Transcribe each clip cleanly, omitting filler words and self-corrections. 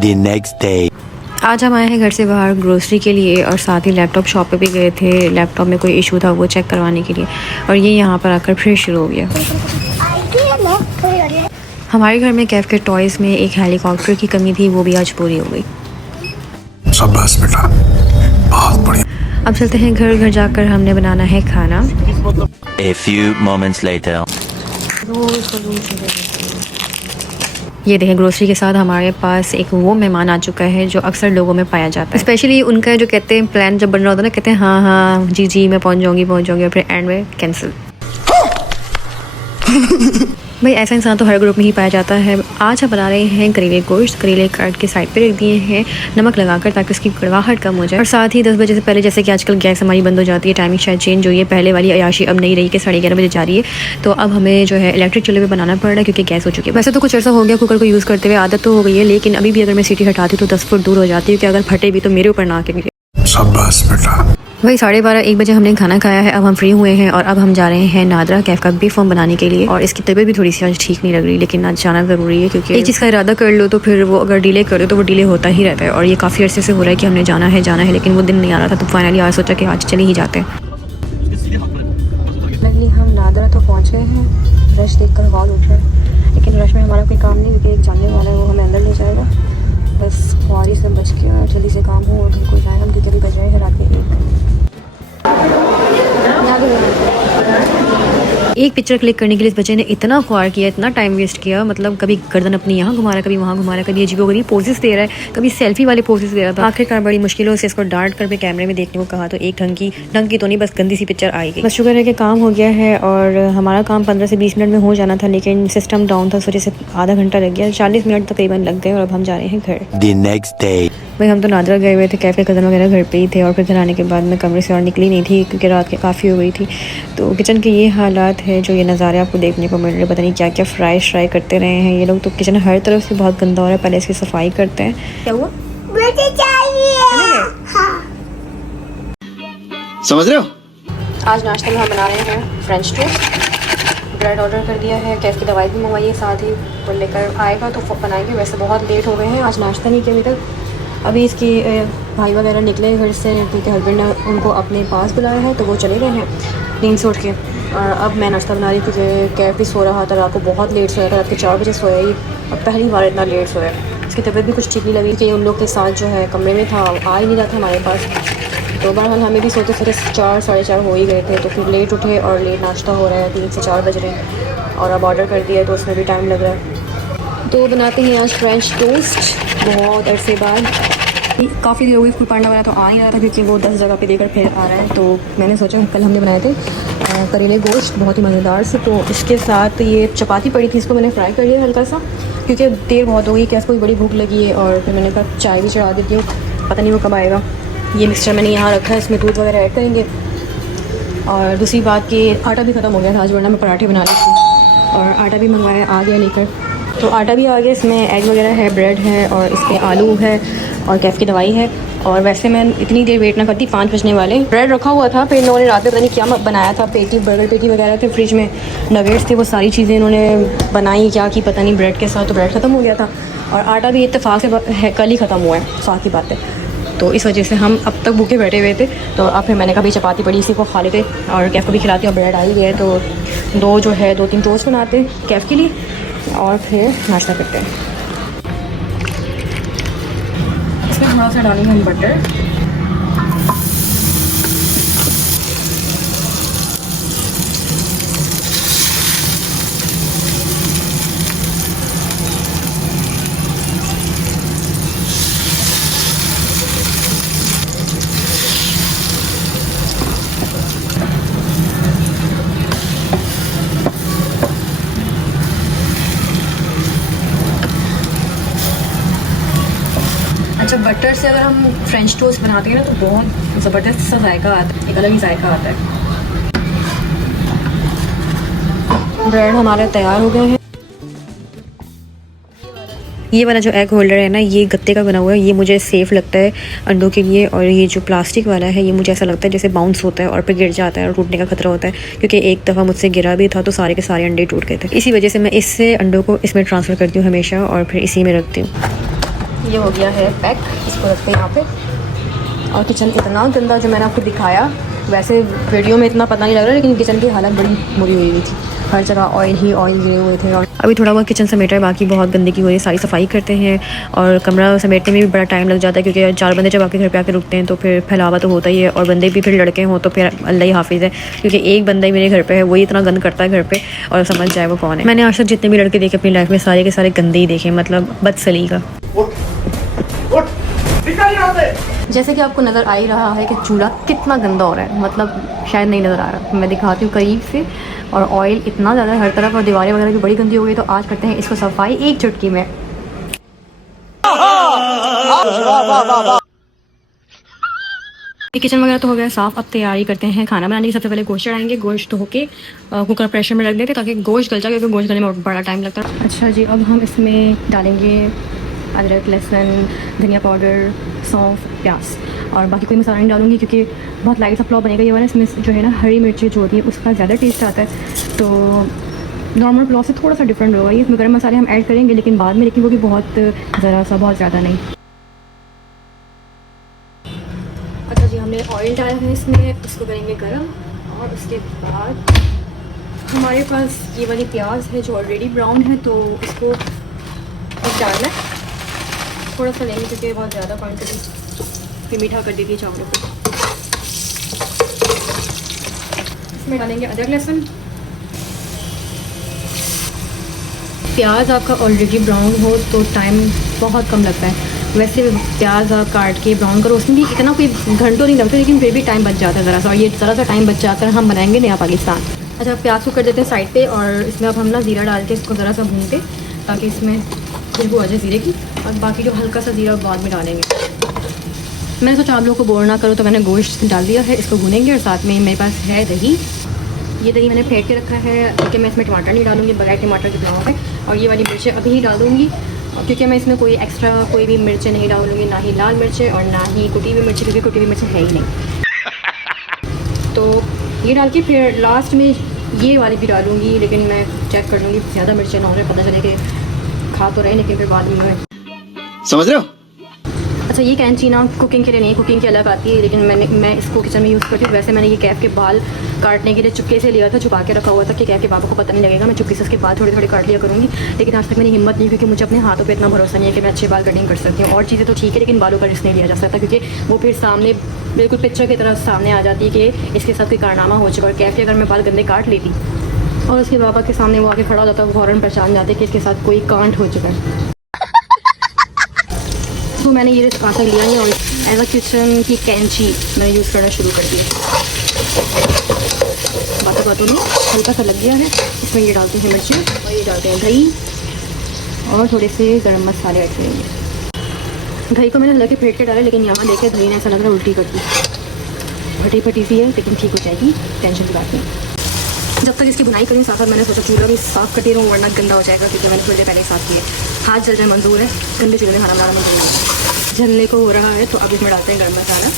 The next day. आज हम आए हैं घर से बाहर ग्रोसरी के लिए, और साथ ही लैपटॉप शॉप पे भी गए थे। लैपटॉप में कोई इशू था वो चेक करवाने के लिए, और ये यहाँ पर आकर फिर शुरू हो गया। हमारे घर में कैफ के टॉयज़ में एक हेलीकॉप्टर की कमी थी, वो भी आज पूरी हो गई। शाबाश बेटा, बहुत बढ़िया। अब चलते हैं घर। घर जाकर हमने बनाना है खाना। A few moments later. ये देखें, ग्रोसरी के साथ हमारे पास एक वो मेहमान आ चुका है जो अक्सर लोगों में पाया जाता है, स्पेशली उनका जो कहते हैं प्लान जब बन रहा होता है ना, कहते हैं हाँ हाँ जी मैं पहुंच जाऊंगी, और फिर एंड में कैंसिल। भाई ऐसा इंसान तो हर ग्रुप में ही पाया जाता है। आज हम बना रहे हैं करेले गोश्त। करेले काट के साइड पे रख दिए हैं नमक लगाकर, ताकि उसकी कड़वाहट कम हो जाए। और साथ ही 10 बजे से पहले, जैसे कि आजकल गैस हमारी बंद हो जाती है, टाइमिंग शायद चेंज हुई है, पहले वाली अयाशी अब नहीं रही कि 11:30 बजे जा रही है, तो अब हमें जो है इलेक्ट्रिक चूल्हे पे बनाना पड़ रहा है, क्योंकि गैस हो चुकी है। वैसे तो कुछ अर्सा हो गया कुकर को यूज़ करते हुए, आदत तो हो गई है, लेकिन अभी भी अगर मैं सीटी हटाती हूँ तो 10 फुट दूर हो जाती हूँ कि अगर फटे भी तो मेरे ऊपर ना आके गिरे। शाबाश बेटा। वही 12:30-1 बजे हमने खाना खाया है, अब हम फ्री हुए हैं, और अब हम जा रहे हैं नादरा कैफ का बी फॉर्म बनाने के लिए। और इसकी तबीयत भी थोड़ी सी आज ठीक नहीं लग रही, लेकिन आज जाना ज़रूरी है, क्योंकि एक चीज़ का इरादा कर लो तो फिर वो अगर डिले कर दो तो वो डिले होता ही रहता है। और ये काफ़ी अर्से से हो रहा है कि हमने जाना है, लेकिन वो दिन नहीं आ रहा था, तो फाइनली आज सोचा कि आज चले ही जाते हैं। फाइनली हम नादरा तो पहुँच गए हैं। रश देख कर हॉल उठ रहा है, लेकिन रश में हमारा कोई काम नहीं, क्योंकि एक जानने वाला है वो हमें अंदर ले जाएगा। बस ख्वारी से बच के और जल्दी से काम हो और घर को जाए हम, क्योंकि अभी बज रहे हैं रात के 1। पिक्चर क्लिक करने के लिए इस बच्चे ने इतना ख्वार किया, इतना टाइम वेस्ट किया, मतलब कभी गर्दन अपनी यहाँ घुमा रहा है, कभी वहाँ घुमा रहा है, कभी अजीबोगरीब पोजेस दे रहा है, कभी सेल्फी वाले पोजेस दे रहा था। आखिरकार बड़ी मुश्किलों से इसको डांट कर भी कैमरे में देखने को कहा, तो एक ढंग की तो नहीं, बस गंदी सी पिक्चर आई गई। बस शुक्र है कि काम हो गया है, और हमारा काम 15 से 20 मिनट में हो जाना था, लेकिन सिस्टम डाउन था, सोचे से आधा घंटा लग गया, 40 मिनट तकरीबन लग गए, और अब हम जा रहे हैं घर। The next day. भाई हम तो नादरा गए हुए थे, कैफ़े कज़न वगैरह घर पे ही थे, और फिर घर आने के बाद मैं कमरे से और निकली नहीं थी, क्योंकि रात के काफ़ी हो गई थी। तो किचन के ये हालात है, जो ये नज़ारे आपको देखने को मिल रहे हैं। पता नहीं क्या क्या फ्राई करते रहे हैं ये लोग, तो किचन हर तरफ से बहुत गंदा हो रहा है। पहले इसकी सफाई करते हैं। क्या हुआ? मुझे चाहिए। हाँ। समझ रहे हो? आज नाश्ते में हम बना रहे हैं फ्रेंच टोस्ट। ब्रेड ऑर्डर कर दिया है, कैफ की दवाई भी मंगवाई है, साथ ही वो लेकर आएगा तो बनाएंगे। वैसे बहुत लेट हो गए हैं, आज नाश्ता नहीं किया अभी तक। अभी इसके भाई वगैरह निकले घर से, क्योंकि हस्बैंड ने उनको अपने पास बुलाया है, तो वो चले गए हैं नींद से उठ के। और अब मैं नाश्ता बना रही थी, क्योंकि कैफ भी सो रहा था, रात को बहुत लेट सोया था, रात के 4 बजे सोया ही, अब पहली बार इतना लेट सोया। इसकी तबीयत भी कुछ ठीक नहीं लगी, कि उन लोग के साथ जो है कमरे में था, आ ही नहीं रहा था हमारे पास। तो बहरहाल हमें भी सोते 4 साढ़े 4 हो ही गए थे, तो फिर लेट उठे और लेट नाश्ता हो रहा है, 3 से 4 बज रहे हैं, और अब ऑर्डर कर दिया है, तो उसमें भी टाइम लग रहा है। तो बनाते हैं आज फ्रेंच टोस्ट बहुत अरसे बाद। काफ़ी देर हो गई स्कूल पढ़ने वाला तो आ नहीं रहा था क्योंकि वो 10 जगह पे देकर फिर आ रहा है। तो मैंने सोचा कल हमने बनाए थे करेले गोश्त बहुत ही मज़ेदार से, तो इसके साथ ये चपाती पड़ी थी, इसको मैंने फ्राई कर लिया हल्का सा क्योंकि देर बहुत हो गई, क्या कोई बड़ी भूख लगी है। और फिर मैंने कहा चाय भी चढ़ा देती हूँ, पता नहीं वो कब आएगा। ये मिक्सचर मैंने यहाँ रखा है, इसमें दूध वगैरह ऐड करेंगे। और दूसरी बात कि आटा भी ख़त्म हो गया था आज, वरना मैं पराठे बना ली थी और आटा भी मंगवाया आ गया लेकर। तो आटा भी आ गया, इसमें एग वगैरह है, ब्रेड है और इसमें आलू है और कैफ़ की दवाई है। और वैसे मैं इतनी देर वेट ना करती, 5 बजने वाले। ब्रेड रखा हुआ था, फिर इन्होंने रात में पता नहीं क्या बनाया था, पेटी बर्गर पेटी वगैरह थे फ्रिज में, नगेट्स थे, वो सारी चीज़ें इन्होंने बनाई क्या की पता नहीं ब्रेड के साथ, तो ब्रेड ख़त्म हो गया था। और आटा भी इत्तेफाक से है कल ही ख़त्म हुआ है, साथ की बात है। तो इस वजह से हम अब तक भूखे बैठे हुए थे। तो अब फिर मैंने कभी चपाती पड़ी इसी को खा लेते और कैफ़ को भी खिलाते, और ब्रेड आई गया है तो 2-3 टोस्ट बनाते कैफ़ के लिए और फिर नाश्ता करते हैं। इसमें थोड़ा सा डालेंगे हम बटर, अच्छा बटर से अगर हम फ्रेंच टोस्ट बनाते हैं ना तो बहुत ज़बरदस्त सा जायका आता है, एक अलग ही जायका आता है। ब्रेड हमारे तैयार हो गए हैं। ये वाला जो एग होल्डर है ना, ये गत्ते का बना हुआ है, ये मुझे सेफ़ लगता है अंडों के लिए। और ये जो प्लास्टिक वाला है, ये मुझे ऐसा लगता है जैसे बाउंस होता है और फिर गिर जाता है और टूटने का खतरा होता है, क्योंकि एक दफ़ा मुझसे गिरा भी था तो सारे के सारे अंडे टूट गए थे। इसी वजह से मैं इससे अंडों को इसमें ट्रांसफ़र करती हूँ हमेशा और फिर इसी में रखती हूँ। ये हो गया है पैक, इसको रखते हैं यहाँ पे। और किचन इतना गंदा जो मैंने आपको दिखाया, वैसे वीडियो में इतना पता नहीं लग रहा, लेकिन किचन की हालत बड़ी बुरी हुई हुई थी, हर जगह ऑयल ही ऑयल गिरे हुए थे। और अभी थोड़ा बहुत किचन समेटा है, बाकी बहुत गंदगी हो रही है, सारी सफाई करते हैं। और कमरा समेटने में भी बड़ा टाइम लग जाता है क्योंकि 4 बंदे जब आपके घर पे आके रुकते हैं तो फिर फैलावा तो होता ही है, और बंदे भी फिर लड़के हों तो फिर अल्लाह ही हाफिज़ है, क्योंकि एक बंदा ही मेरे घर पे है, वही इतना गंद करता है घर पे और समझ जाए वो कौन है। मैंने आज तक जितने भी लड़के देखे अपनी लाइफ में, सारे के सारे गंदे ही देखे, मतलब बदसलीका। जैसे कि आपको नज़र आ ही रहा है कि चूल्हा कितना गंदा हो रहा है, मतलब शायद नहीं नज़र आ रहा, मैं दिखाती हूँ करीब से। और ऑयल इतना ज़्यादा है हर तरफ, और दीवारें वगैरह भी बड़ी गंदी हो गई। तो आज करते हैं इसको सफाई एक चुटकी में। किचन वगैरह तो हो गया साफ़, अब तैयारी करते हैं खाना बनाने की। सबसे पहले गोश्त चढ़ाएंगे, गोश्त धो के कुकर प्रेशर में रख देते ताकि गोश्त गल जाए, क्योंकि गोश्त गलने में बड़ा टाइम लगता है। अच्छा जी, अब हम इसमें डालेंगे अदरक, लहसुन, धनिया पाउडर, सौंफ, प्याज, और बाकी कोई मसाला नहीं डालूंगी क्योंकि बहुत लाइट सा पुलाव बनेगा ये वाला। इसमें जो है ना हरी मिर्ची जो होती है उसका ज़्यादा टेस्ट आता है, तो नॉर्मल पुलाव से थोड़ा सा डिफरेंट होगा ये। इसमें गर्म मसाले हम ऐड करेंगे लेकिन बाद में, लेकिन वो भी बहुत ज़रा सा, बहुत ज़्यादा नहीं। अच्छा जी, हमने ऑयल डाला है इसमें, इसको करेंगे गर्म। और उसके बाद हमारे पास ये वाली प्याज है जो ऑलरेडी ब्राउन है, तो इसको डालना है, थोड़ा सा लेंगे क्योंकि बहुत ज़्यादा क्वांटिटी फिर मीठा कर देती है चावलों को। इसमें डालेंगे अदरक, लहसुन, प्याज। आपका ऑलरेडी ब्राउन हो तो टाइम बहुत कम लगता है, वैसे प्याज आप काट के ब्राउन करो उसमें भी इतना कोई घंटों नहीं लगता, लेकिन फिर भी टाइम बच जाता है ज़रा सा, और ये ज़रा सा टाइम बच जाता है। हम बनाएंगे नया पाकिस्तान। अच्छा, प्याज को कर देते हैं साइड पे, और इसमें अब हम ना ज़ीरा डाल के इसको ज़रा सा भूनते ताकि इसमें खुशबू आ जाए ज़ीरे की, और बाकी जो हल्का सा ज़ीरा बाद में डालेंगे। मैंने सोचा आप लोगों को बोर ना करो तो मैंने गोश्त डाल दिया है, इसको भूनेंगे। और साथ में मेरे पास है दही, ये दही मैंने फेंट के रखा है क्योंकि मैं इसमें टमाटर नहीं डालूंगी, बगैर टमाटर के पुलाव है। और ये वाली मिर्चें अभी ही डाल दूँगी क्योंकि मैं इसमें कोई एक्स्ट्रा कोई भी मिर्चें नहीं डालूँगी, ना ही लाल मिर्चें और ना ही कुटी हुई मिर्चें, क्योंकि कुटी हुई मिर्चें है ही नहीं। तो ये डाल के फिर लास्ट में ये वाली भी डालूँगी, लेकिन मैं चेक कर लूँगी ज़्यादा मिर्चें ना हो जाए, पता चले कि खा तो रहे लेकिन फिर बाद में समझ रहे हो। अच्छा, ये कैंची ना कुकिंग के लिए नहीं, कुकिंग की अलग आती है, लेकिन मैं इसको किचन में यूज़ करती हूँ। वैसे मैंने ये कैफ़ के बाल काटने के लिए चुपके से लिया था, छुपा के रखा हुआ था कि कैफ़ के पापा को पता नहीं लगेगा, मैं चुपके से उसके बाल थोड़े थोड़े काट लिया करूँगी। लेकिन आज तक मेरी हिम्मत नहीं, क्योंकि मुझे अपने हाथों पे इतना भरोसा नहीं है कि मैं अच्छे बाल कटिंग कर सकती हूँ। और चीज़ें तो ठीक है, लेकिन बालों का रिस्क नहीं लिया जा सकता, क्योंकि वो फिर सामने बिल्कुल पिक्चर की तरह सामने आ जाती है कि इसके साथ कोई कारनामा हो चुका है। कैफ़ के अगर मैं बाल गंदे काट लेती और उसके पापा के सामने वो आके खड़ा हो जाता है, वो फ़ौरन पहचान जाते कि इसके साथ कोई कांड हो चुका है। तो मैंने ये कांटा लिया है और एज अ किचन की कैंची मैंने यूज़ करना शुरू कर दिया। बातों में हल्का सा लग गया है। इसमें ये डालते हैं मिर्ची और ये डालते हैं दही और थोड़े से गरम मसाले ऐड करेंगे। दही को मैंने हल्के फेंट के डाला, लेकिन यहाँ देखे दही ने ऐसा लग रहा है उल्टी करती, फटी फटी सी है, लेकिन ठीक हो जाएगी, टेंशन की बात नहीं। जब तक इसकी बुनाई करें साथ साथ मैंने सोचा चूल्हा भी साफ़ करती रहूँ वरना गंदा हो जाएगा, क्योंकि मैंने थोड़ी देर पहले साफ़ किए। हाथ जल जाए मंजूर है, गंदे चूल्हे में खाना बनाना मंजूर है। जलने को हो रहा है तो अब इसमें डालते हैं गर्म मसाला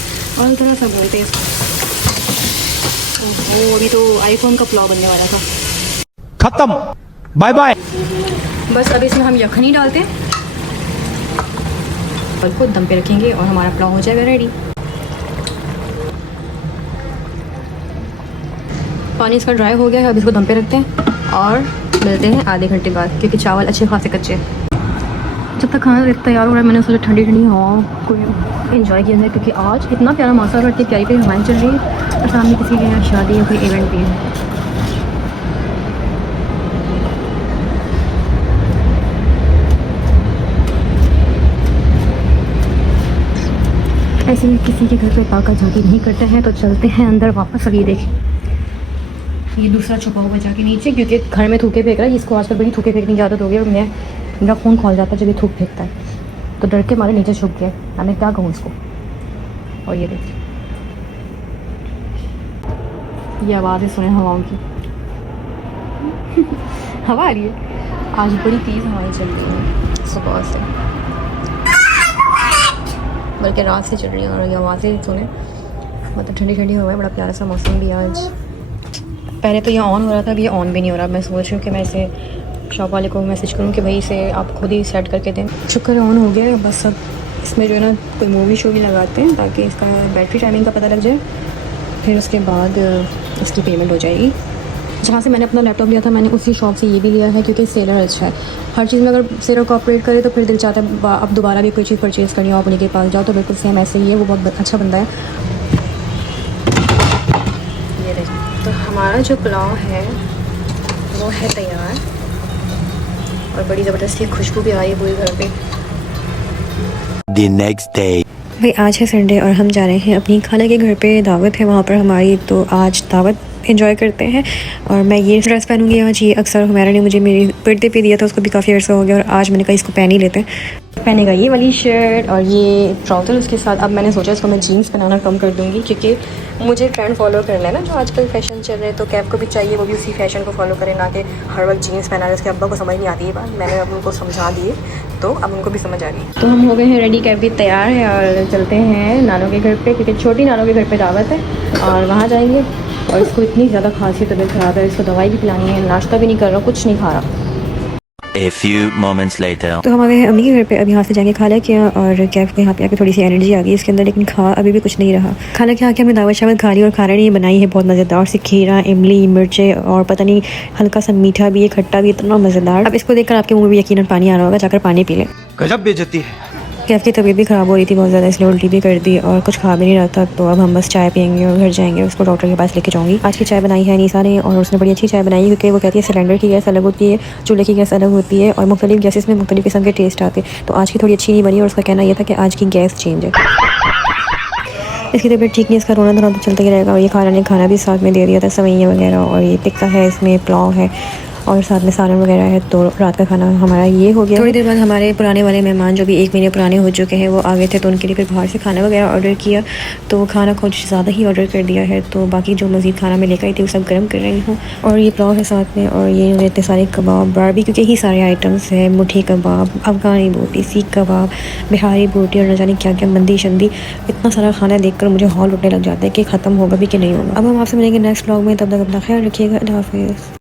और थोड़ा सा भूनते हैं। ओह, अभी तो आईफोन का पुलाव बनने वाला था। खत्म, बाय बाय। बस अब इसमें हम यखनी डालते हैं और खुद दम पे रखेंगे और हमारा पुलाव हो जाएगा रेडी। पानी इसका ड्राई हो गया है, अब इसको दम पे रखते हैं और मिलते हैं आधे घंटे बाद, क्योंकि चावल अच्छे खासे कच्चे हैं। जब तक खाना तैयार हो रहा है मैंने सोचा ठंडी ठंडी हवा को एंजॉय किया जाए, क्योंकि आज इतना प्यारा मौसम है, इतनी प्यारी प्यारी हवाएं चल रही है और सामने किसी के यहाँ शादी या कोई इवेंट भी है। ऐसे में किसी के घर पे पाका झांकी नहीं करते हैं, तो चलते हैं अंदर वापस। अभी देखें ये दूसरा छुपा हुआ जाके नीचे, क्योंकि घर में थूके फेंक रहा है। इसको आजकल बड़ी थूके फेंकने की आदत हो गई और मेरा खून खोल जाता है जब ये थूक फेंकता है, तो डर के मारे नीचे छुप गया। अब मैं क्या कहूँ इसको। और ये देखिए ये आवाज़ें सुने हवाओं की हवा आ रही है। आज बड़ी तेज़ हवाएं चल रही हैं सुबह से, बल्कि रात से चल रही हैं। और ये आवाज़ें सुने, मतलब ठंडी ठंडी हवा है, बड़ा प्यारा सा मौसम भी आज। पहले तो ये ऑन हो रहा था, अभी ये ऑन भी नहीं हो रहा। मैं सोच रही हूँ कि मैं इसे शॉप वाले को मैसेज करूँ कि भाई इसे आप खुद ही सेट करके दें। शुक्र है ऑन हो गया है। बस अब इसमें जो है ना कोई मूवी शो भी लगाते हैं ताकि इसका बैटरी टाइमिंग का पता लग जाए, फिर उसके बाद इसकी पेमेंट हो जाएगी। जहाँ से मैंने अपना लैपटॉप लिया था मैंने उसी शॉप से ये भी लिया है, क्योंकि सेलर अच्छा है। हर चीज़ में अगर सेलर कोऑपरेट करे तो फिर दिल चाहता है अब दोबारा भी कोई चीज़ परचेज़ करनी हो आप उन्हीं के पास जाओ। तो बिल्कुल सेम ऐसे ही है, वो बहुत अच्छा बंदा है। ये देखिए, तो हमारा जो पुलाव है वो है तैयार और बड़ी ज़बरदस्ती खुशबू भी आ रही है पूरे घर पे। The next day. भाई आज है संडे और हम जा रहे हैं अपनी खाला के घर पे, दावत है वहाँ पर हमारी, तो आज दावत एंजॉय करते हैं। और मैं ये ड्रेस पहनूंगी आज। ये अक्सर हमारा ने मुझे मेरी बर्थडे पे दिया था, उसको भी काफ़ी अर्सा हो गया और आज मैंने कहा इसको पहन ही लेते हैं। पहनेगा ये वाली शर्ट और ये ट्राउज़र उसके साथ। अब मैंने सोचा इसको मैं जीन्स पहनाना कम कर दूँगी, क्योंकि मुझे ट्रेंड फॉलो करना है ना, जो आजकल फैशन चल रहे हैं। तो कैब को भी चाहिए वो भी उसी फैशन को फॉलो करें, ना कि हर वक्त जीन्स पहना रहे। उसके अब्बा को समझ नहीं आती है बात, मैंने अब उनको समझा दिए तो अब उनको भी समझ आ रही है। तो हम हो गए हैं रेडी, कैब भी तैयार है और चलते हैं नानों के घर पे, क्योंकि छोटी नानों के घर पे दावत है और वहाँ जाएंगे। और इसको इतनी ज़्यादा खांसी तबीयत ख़राब है, इसको दवाई भी पिलानी है, नाश्ता भी नहीं कर रहा, कुछ नहीं खा रहा। A few moments later. तो हम आ गए हैं अम्मी के घर पे। अब यहाँ से जाके खाला के यहाँ, और कैफ को यहाँ पे आके थोड़ी सी एनर्जी आ गई इसके अंदर, लेकिन खा अभी भी कुछ नहीं रहा। खाला के आके हमने दावत शावत खा ली और खाना नहीं बनाई है बहुत मज़ेदार सी खीरा, इमली, मिर्चे और पता नहीं हल्का सा मीठा भी है, खट्टा भी, इतना मज़ेदार। अब इसको देखकर आपके मुँह में यकीनन पानी आ रहा होगा, जाकर पानी पी लें। गजब बेइज्जती है। कैफ की तबीयत भी ख़राब हो रही थी बहुत ज़्यादा, इसलिए उल्टी भी कर दी और कुछ खा भी नहीं रहा था। तो अब हम बस चाय पियेंगे और घर जाएंगे, उसको डॉक्टर के पास लेके जाऊँगी। आज की चाय बनाई है अनीसा ने और उसने बड़ी अच्छी चाय बनाई, क्योंकि वो कहती है सिलेंडर की गैस अलग होती है, चूल्हे की गैस अलग होती है और मुख्तलिफ गैसेस में मुख्तलिफ किस्म के टेस्ट आते हैं। तो आज की थोड़ी अच्छी नहीं बनी और उसका कहना यह था कि आज की गैस चेंज है। इसकी तबीयत ठीक नहीं, इसका रोना धोना तो चलता ही रहेगा। और ये खाना ने खाना भी साथ में दे दिया था, सवैयाँ वगैरह, और ये टिक्का है, इसमें पुलाव है और साथ में सालन वगैरह है। तो रात का खाना हमारा ये हो गया। थोड़ी देर बाद हमारे पुराने वाले मेहमान जो भी 1 महीने पुराने हो चुके हैं वो आ गए थे, तो उनके लिए फिर बाहर से खाना वगैरह ऑर्डर किया। तो खाना कुछ ज़्यादा ही ऑर्डर कर दिया है, तो बाकी जो मज़ीद खाना मैं लेकर आई थी वो सब गर्म कर रही हूँ। और ये पुलाव है साथ में, और ये इतने सारे कबाब, बारबेक्यू के ही सारे आइटम्स हैं, मुठी कबाब, अफ़गानी बोटी, सीख कबाब, बिहारी बोटी और न जाने क्या क्या, मंदी शंदी। इतना सारा खाना देखकर मुझे हॉल उठने लग जाता है कि ख़त्म होगा भी कि नहीं होगा। अब हम आपसे मिलेंगे नेक्स्ट व्लॉग में, तब तक अपना ख्याल रखिएगा। अल्लाह हाफ़िज़।